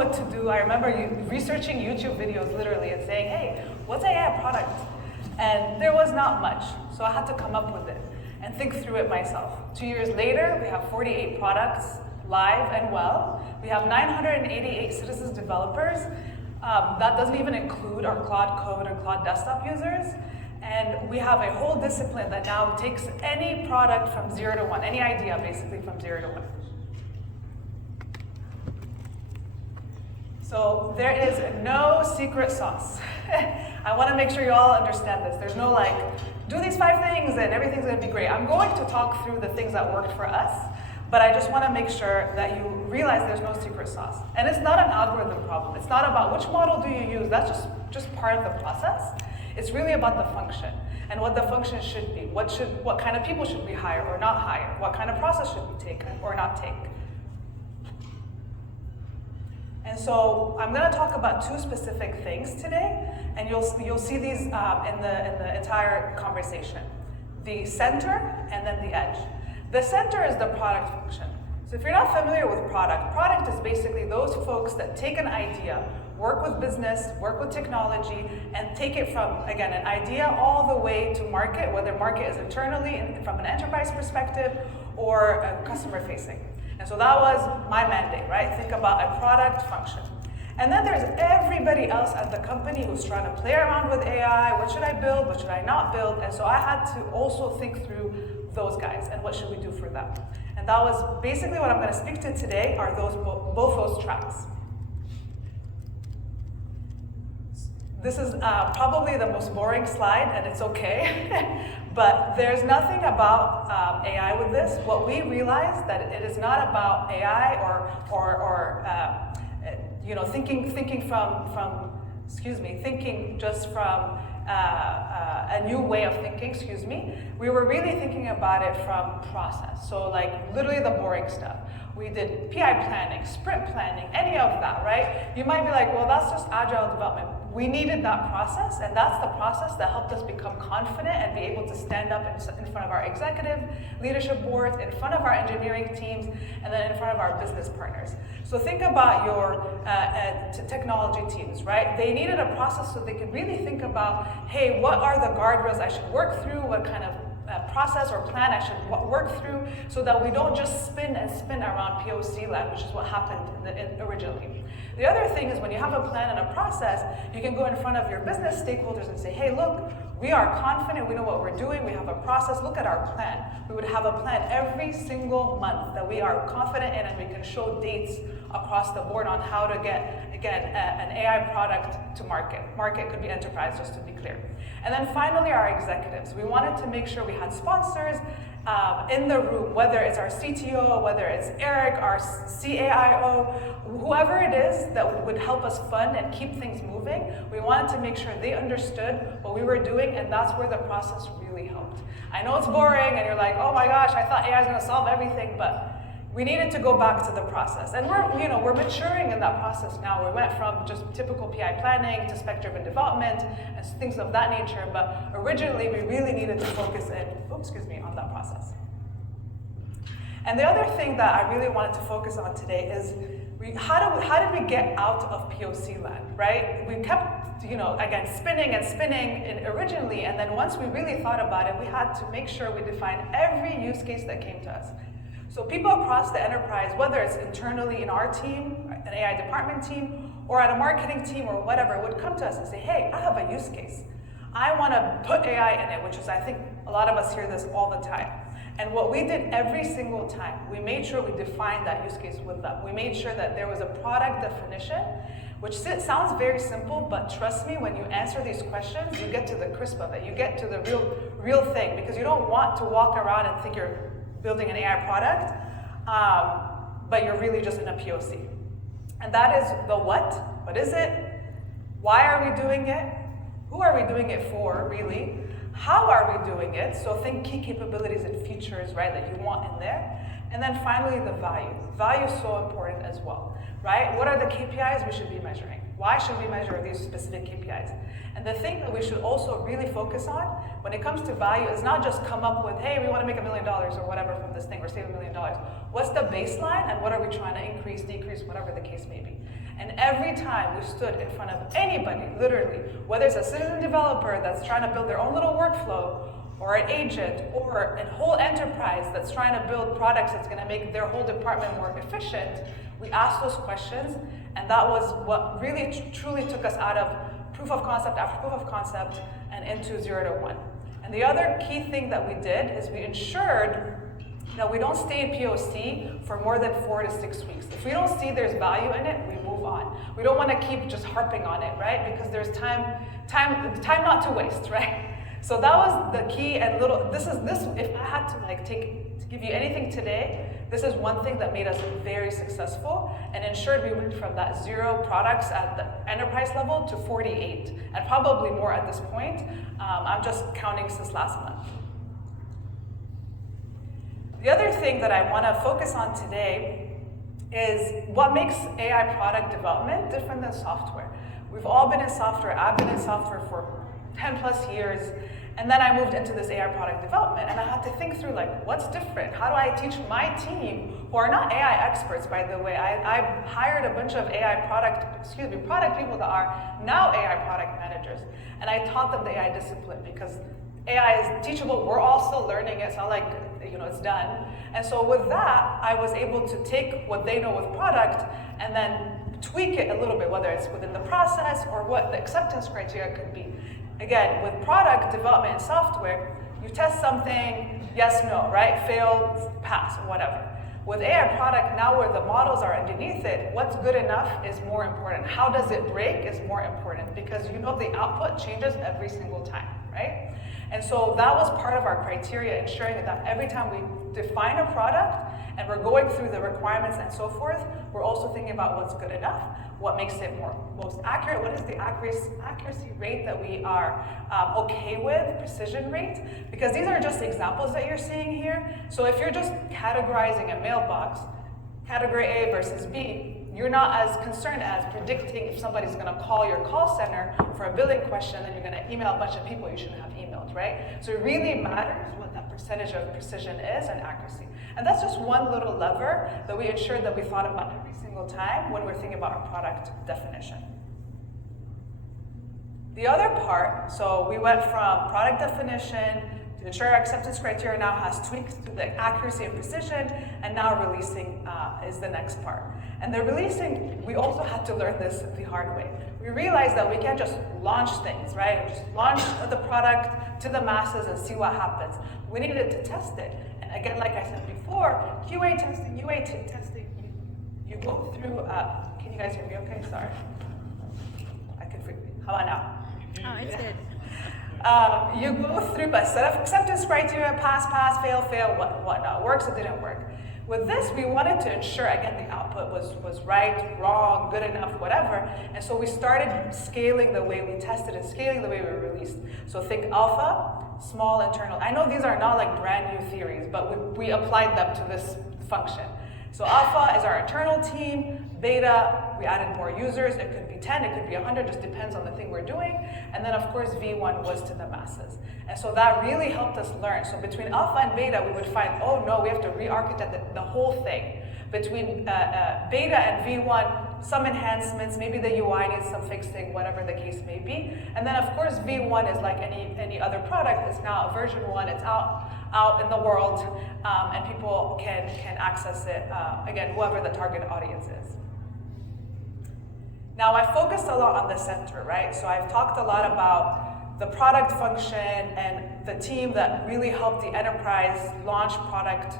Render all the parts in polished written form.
what to do. I remember researching YouTube videos literally and saying, hey, what's AI product? And there was not much, so I had to come up with it and think through it myself. 2 years later, we have 48 products live and well. We have 988 citizens developers. That doesn't even include our Claude Code and Claude Desktop users. And we have a whole discipline that now takes any product from 0 to 1, any idea basically from 0 to 1. So there is no secret sauce. I want to make sure you all understand this. There's no like, do these 5 things and everything's going to be great. I'm going to talk through the things that worked for us, but I just want to make sure that you realize there's no secret sauce. And it's not an algorithm problem. It's not about which model do you use. That's just part of the process. It's really about the function and what the function should be. What kind of people should we hire or not hire? What kind of process should we take or not take? And so I'm going to talk about 2 specific things today, and you'll see these in the entire conversation. The center and then the edge. The center is the product function. So if you're not familiar with product is basically those folks that take an idea, work with business, work with technology, and take it from, again, an idea all the way to market, whether market is internally from an enterprise perspective or customer facing. And so that was my mandate, right? Think about a product function. And then there's everybody else at the company who's trying to play around with AI. What should I build? What should I not build? And so I had to also think through those guys and what should we do for them. And that was basically what I'm going to speak to today are both those tracks. This is probably the most boring slide, and it's okay. But there's nothing about AI with this. What we realized that it is not about AI or thinking just from a new way of thinking. We were really thinking about it from process. So like literally the boring stuff. We did PI planning, sprint planning, any of that, right? You might be like, well, that's just agile development. We needed that process, and that's the process that helped us become confident and be able to stand up in front of our executive leadership boards, in front of our engineering teams, and then in front of our business partners. So think about your technology teams, right? They needed a process so they could really think about, hey, what are the guardrails I should work through? What kind of process or plan I should work through so that we don't just spin and spin around POC land, which is what happened originally. The other thing is when you have a plan and a process, you can go in front of your business stakeholders and say, hey, look, we are confident, we know what we're doing, we have a process, look at our plan. We would have a plan every single month that we are confident in, and we can show dates across the board on how to get, again, an AI product to market. Market could be enterprise, just to be clear. And then finally, our executives. We wanted to make sure we had sponsors in the room, whether it's our CTO, whether it's Eric, our CAIO, whoever it is that would help us fund and keep things moving. We wanted to make sure they understood what we were doing, and that's where the process really helped. I know it's boring, and you're like, oh my gosh, I thought AI is going to solve everything, but we needed to go back to the process. And we're maturing in that process now. We went from just typical PI planning to spec-driven development and things of that nature, but originally we really needed to focus on that process. And the other thing that I really wanted to focus on today is how did we get out of POC land, right? We kept, again, spinning and spinning originally, and then once we really thought about it, we had to make sure we defined every use case that came to us. So people across the enterprise, whether it's internally in our team, an AI department team, or at a marketing team or whatever, would come to us and say, hey, I have a use case. I want to put AI in it, which is, I think, a lot of us hear this all the time. And what we did every single time, we made sure we defined that use case with them. We made sure that there was a product definition, which sounds very simple, but trust me, when you answer these questions, you get to the crisp of it. You get to the real thing, because you don't want to walk around and think you're building an AI product, but you're really just in a POC. And that is the what. What is it? Why are we doing it? Who are we doing it for, really? How are we doing it? So think key capabilities and features, right, that you want in there. And then finally, the value. Value is so important as well, right? What are the KPIs we should be measuring? Why should we measure these specific KPIs? And the thing that we should also really focus on when it comes to value is not just come up with, hey, we want to make $1 million or whatever from this thing, or save $1 million. What's the baseline, and what are we trying to increase, decrease, whatever the case may be? And every time we stood in front of anybody, literally, whether it's a citizen developer that's trying to build their own little workflow, or an agent, or a whole enterprise that's trying to build products that's going to make their whole department more efficient, we asked those questions, and that was what really truly took us out of proof of concept after proof of concept and into 0 to 1. And the other key thing that we did is we ensured that we don't stay in POC for more than 4 to 6 weeks. If we don't see there's value in it, we move on. We don't want to keep just harping on it, right? Because there's time not to waste, right? So that was the key. And if I had to give you anything today, this is one thing that made us very successful and ensured we went from that 0 products at the enterprise level to 48, and probably more at this point. I'm just counting since last month. The other thing that I want to focus on today is what makes AI product development different than software. We've all been in software. I've been in software for 10 plus years. And then I moved into this AI product development, and I had to think through, like, what's different? How do I teach my team, who are not AI experts, by the way? I hired a bunch of product people that are now AI product managers. And I taught them the AI discipline because AI is teachable. We're all still learning it. It's not like, it's done. And so with that, I was able to take what they know with product and then tweak it a little bit, whether it's within the process or what the acceptance criteria could be. Again, with product development and software, you test something, yes, no, right? Fail, pass, whatever. With AI product, now where the models are underneath it, what's good enough is more important. How does it break is more important because the output changes every single time, right? And so that was part of our criteria, ensuring that every time we define a product and we're going through the requirements and so forth, we're also thinking about what's good enough, what makes it most accurate, what is the accuracy rate that we are okay with, precision rate, because these are just examples that you're seeing here. So if you're just categorizing a mailbox, category A versus B, you're not as concerned as predicting if somebody's going to call your call center for a billing question and you're going to email a bunch of people you shouldn't have emailed, right? So it really matters what that percentage of precision is and accuracy. And that's just one little lever that we ensured that we thought about every single time when we're thinking about our product definition. The other part, so we went from product definition to ensure our acceptance criteria now has tweaks to the accuracy and precision, and now releasing is the next part. And the releasing, we also had to learn this the hard way. We realized that we can't just launch things, right? Just launch the product to the masses and see what happens. We needed to test it. And again, like I said before, QA testing, UA testing, you go through, can you guys hear me okay? Sorry. How about now? Oh, it's good. You go through a set of acceptance criteria, pass, fail, whatnot. Works, it didn't work. With this, we wanted to ensure, again, the output was right, wrong, good enough, whatever. And so we started scaling the way we tested and scaling the way we released. So think alpha, small, internal. I know these are not like brand new theories, but we applied them to this function. So alpha is our internal team. Beta, we added more users. It could be 10, it could be 100, just depends on the thing we're doing. And then, of course, V1 was to the masses. And so that really helped us learn. So between alpha and beta, we would find, oh no, we have to re-architect the whole thing. Between beta and V1, some enhancements, maybe the UI needs some fixing, whatever the case may be. And then, of course, V1 is like any other product. It's now version 1, it's out in the world, and people can access it, again, whoever the target audience is. Now, I focused a lot on the center, right? So I've talked a lot about the product function and the team that really helped the enterprise launch products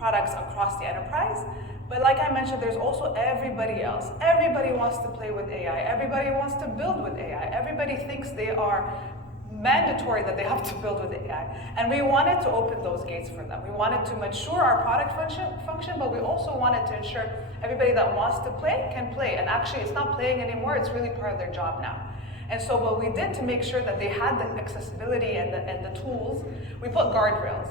across the enterprise. But like I mentioned, there's also everybody else. Everybody wants to play with AI. Everybody wants to build with AI. Everybody thinks they are mandatory that they have to build with AI. And we wanted to open those gates for them. We wanted to mature our product function, but we also wanted to ensure everybody that wants to play can play. And actually, it's not playing anymore, it's really part of their job now. And so what we did to make sure that they had the accessibility and the tools, we put guardrails.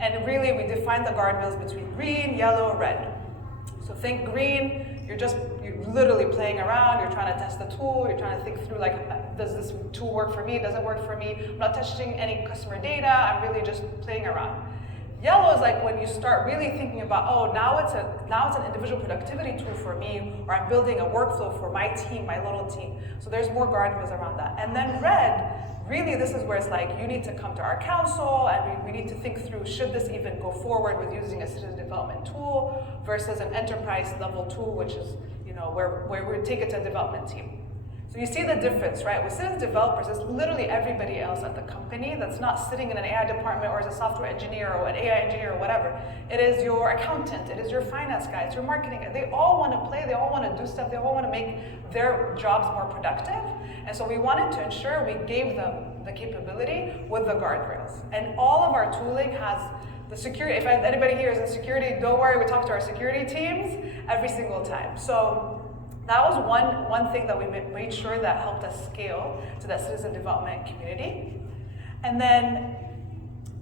And really, we defined the guardrails between green, yellow, red. So think green, you're literally playing around, you're trying to test the tool, you're trying to think through like, does this tool work for me, does it work for me? I'm not touching any customer data, I'm really just playing around. Yellow is like when you start really thinking about, oh, now it's an individual productivity tool for me, or I'm building a workflow for my team, my little team. So there's more guardrails around that. And then red, really this is where it's like, you need to come to our council and we need to think through, should this even go forward with using a citizen development tool versus an enterprise level tool, which is, you know, where we take it to a development team. So you see the difference, right? With citizen developers, it's literally everybody else at the company that's not sitting in an AI department or as a software engineer or an AI engineer or whatever. It is your accountant, it is your finance guy, it's your marketing guy. They all want to play, they all want to do stuff, they all want to make their jobs more productive. And so we wanted to ensure we gave them the capability with the guardrails. And all of our tooling has the security. If anybody here is in security, don't worry, we talk to our security teams every single time. So that was one thing that we made sure that helped us scale to that citizen development community. And then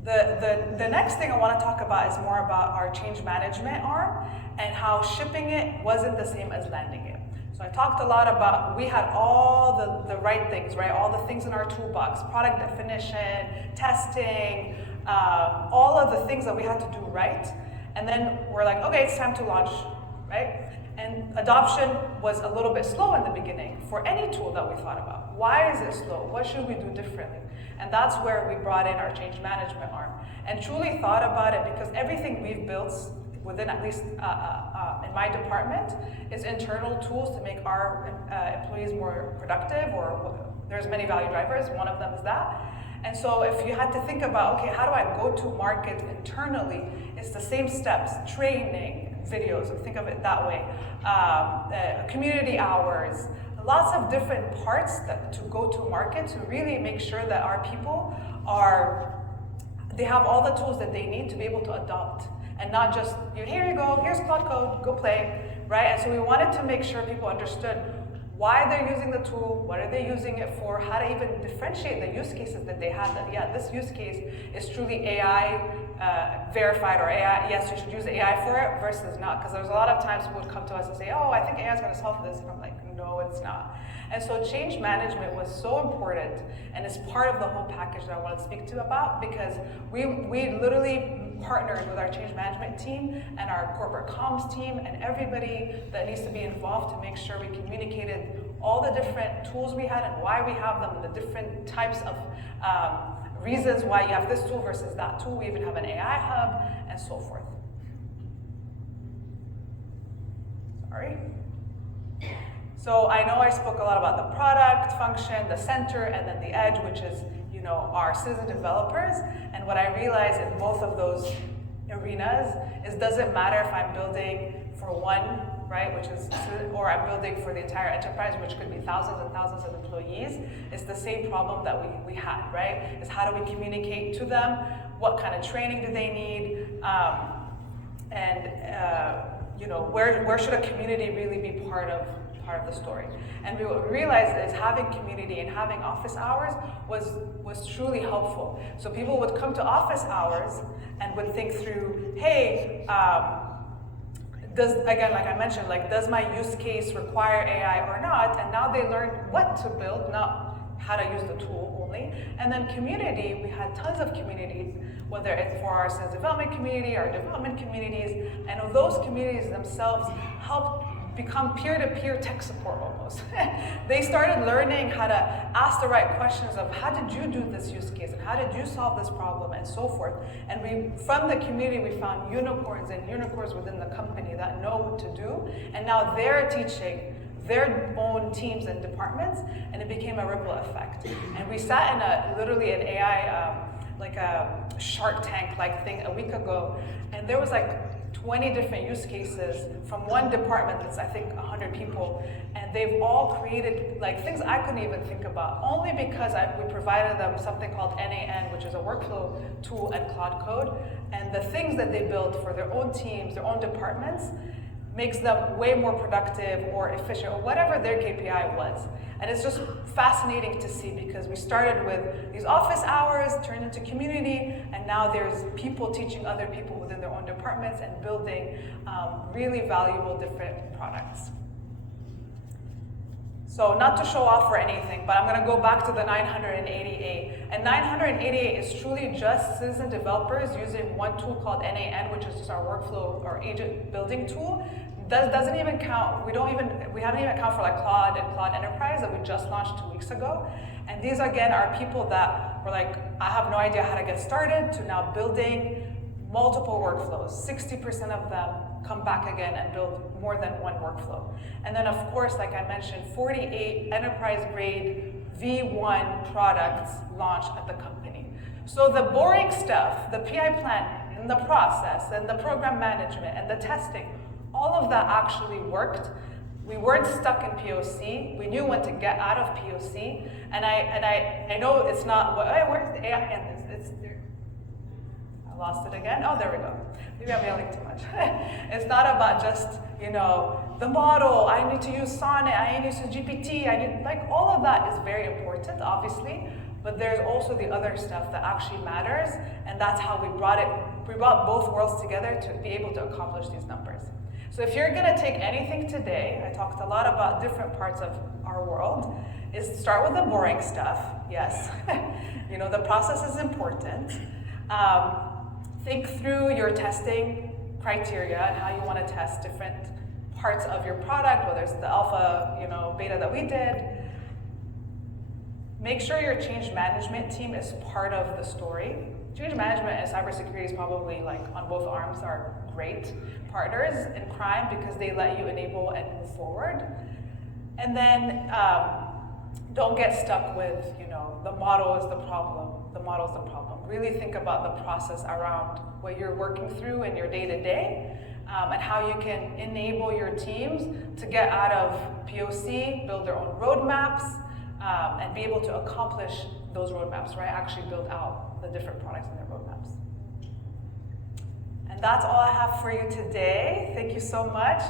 the next thing I want to talk about is more about our change management arm and how shipping it wasn't the same as landing it. So I talked a lot about, we had all the right things, right? All the things in our toolbox, product definition, testing, all of the things that we had to do right. And then we're like, okay, it's time to launch, right? And adoption was a little bit slow in the beginning for any tool that we thought about. Why is it slow? What should we do differently? And that's where we brought in our change management arm and truly thought about it, because everything we've built within, at least in my department, is internal tools to make our employees more productive, or there's many value drivers, one of them is that. And so if you had to think about, okay, how do I go to market internally? It's the same steps, training, videos, think of it that way, community hours, lots of different parts to go to market to really make sure that our people they have all the tools that they need to be able to adopt, and not just, here you go, here's Cloud Code, go play, right? And so we wanted to make sure people understood why they're using the tool, what are they using it for, how to even differentiate the use cases that they have, that yeah, this use case is truly AI verified, or AI, yes, you should use AI for it, versus not. Because there's a lot of times people would come to us and say, oh, I think AI is going to solve this, and I'm like, no, it's not. And so change management was so important, and it's part of the whole package that I want to speak to about, because we literally partnered with our change management team and our corporate comms team and everybody that needs to be involved to make sure we communicated all the different tools we had and why we have them, and the different types of reasons why you have this tool versus that tool. We even have an AI hub and so forth. Sorry. So I know I spoke a lot about the product, function, the center, and then the edge, which is, you know, our citizen developers. And what I realized in both of those arenas is, doesn't matter if I'm building for one, right, which is, or I'm building for the entire enterprise, which could be thousands and thousands of employees. It's the same problem that we had, right? Is how do we communicate to them? What kind of training do they need? You know, where should a community really be part of the story? And what we realized is having community and having office hours was truly helpful. So people would come to office hours and would think through, hey, again, like I mentioned, like, does my use case require AI or not? And now they learn what to build, not how to use the tool only. And then community, we had tons of communities, whether it's for our citizen development community, our development communities, and those communities themselves helped become peer-to-peer tech support almost. They started learning how to ask the right questions of, how did you do this use case, and how did you solve this problem, and so forth. And from the community, we found unicorns within the company that know what to do, and now they're teaching their own teams and departments, and it became a ripple effect. And we sat in literally an AI, like a Shark Tank like thing a week ago, and there was like 20 different use cases from one department that's, I think, 100 people, and they've all created like things I couldn't even think about, only because we provided them something called NAN, which is a workflow tool, and Cloud Code, and the things that they built for their own teams, their own departments, makes them way more productive or efficient, or whatever their KPI was. And it's just fascinating to see, because we started with these office hours, turned into community, and now there's people teaching other people within their own departments and building really valuable different products. So not to show off or anything, but I'm gonna go back to the 988. And 988 is truly just citizen developers using one tool called NAN, which is just our workflow or agent building tool. Doesn't even count, we haven't even accounted for like Claude and Claude Enterprise that we just launched 2 weeks ago. And these again are people that were like, I have no idea how to get started, to now building multiple workflows. 60% of them come back again and build more than one workflow. And then of course, like I mentioned, 48 enterprise grade V1 products launched at the company. So the boring stuff, the PI planning and the process and the program management and the testing, all of that actually worked. We weren't stuck in POC. We knew when to get out of POC. And I know it's not, hey, where's the AI in this? It's there. I lost it again. Oh, there we go. Maybe I'm yelling too much. It's not about just, you know, the model. I need to use Sonnet. I need to use GPT. Like all of that is very important, obviously. But there's also the other stuff that actually matters. And that's how we brought both worlds together to be able to accomplish these numbers. So if you're gonna take anything today, I talked a lot about different parts of our world, is start with the boring stuff, yes. You know, the process is important. Think through your testing criteria and how you wanna test different parts of your product, whether it's the alpha, you know, beta that we did. Make sure your change management team is part of the story. Change management and cybersecurity is probably like on both arms are great partners in crime because they let you enable and move forward. And then don't get stuck with, you know, the model is the problem. The model is the problem. Really think about the process around what you're working through in your day-to-day and how you can enable your teams to get out of POC, build their own roadmaps, and be able to accomplish those roadmaps, right? Actually build out the different products in their roadmaps. And that's all I have for you today. Thank you so much.